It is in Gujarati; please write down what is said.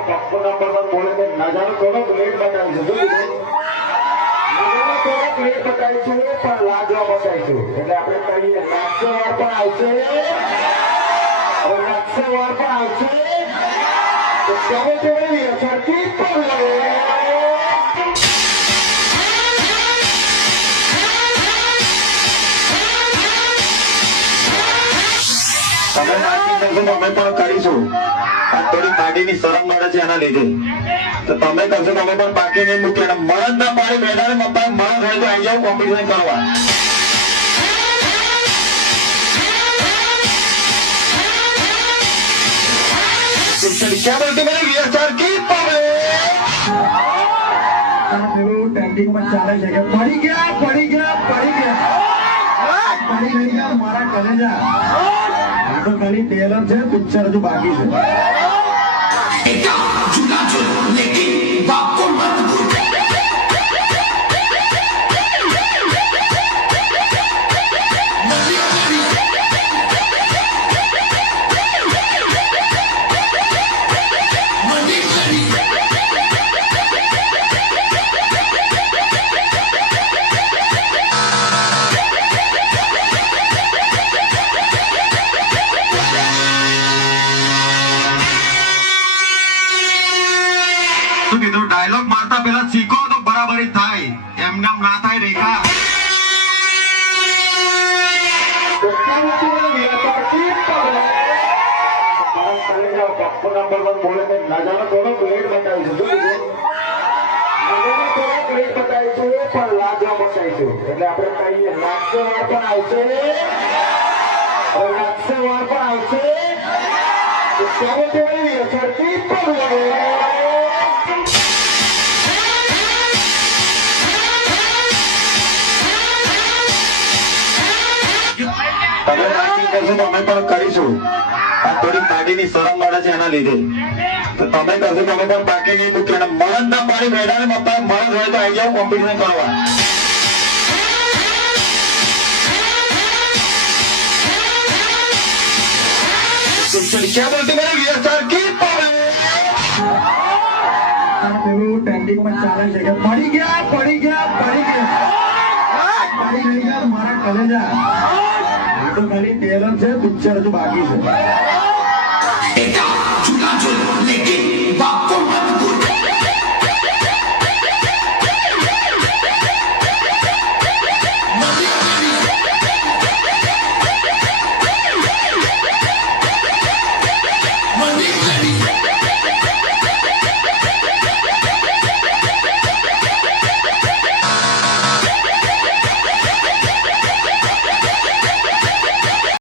કપ્પો નંબર પર બોલે કે નજારો થોડોક લેટ બતાવી છે જોયું નજારો થોડોક લેટ બતાવીશું પણ લાજવા બતાવીશું એટલે આપણે કહીએ નાચો વાર પણ આવશે હવે નાચો વાર પણ આવશે તો તમે જોઈ સરખી પણ લો તમે નાચી કરશો તો અમે પણ કરીશું આ થોડી ગાડીની શરમ મળે છે એના લીધે તો તમે કરશો તો અમે પણ બાકી નહીં મૂકીએ અને મરદ ના પાડી મેદાને મતલબ મરદ હોય તો આવી જાવ કોમ્પિટિશન કરવા क्या बोलते मेरे वीएसआर की पेલું ટેન્ડિંગ માં ચાલે છે કે પડી ગયા પડી નહીં યાર મારા કલેજા આ તો ખાલી ટેલર છે પિક્ચર હજુ બાકી છે કીધું ડાયલોગ મારતા પેલા શીખો તો બરાબરી થાય એમને ના થાય રેખા કપ્પો નંબર પર બોલે કે નજારો થોડોક લેટ બતાવીશું જોયું નજારો થોડોક લેટ બતાવીશું પણ લાજવા બતાવીશું એટલે આપણે કહીએ નાચો વાર પણ આવશે હવે નાચો વાર પણ આવશે તો તમે જોઈ સરખી પણ લો તમે નાચી કરશો તો અમે પણ કરીશું આ થોડી ગાડીની શરમ મળે છે એના લીધે તો તમે કરશો તો અમે પણ બાકી નહીં મૂકીએ અને મરદ ના પાડી મેદાને મતલબ મરદ હોય તો આવી જાવ કોમ્પિટિશન કરવા क्या बोलते मेरे वीएसआर की પેલું ટેન્ડિંગ માં ચાલે છે કે પડી ગયા નહીં યાર મારા કલેજા આ તો ખાલી ટેલર છે પિક્ચર હજુ બાકી છે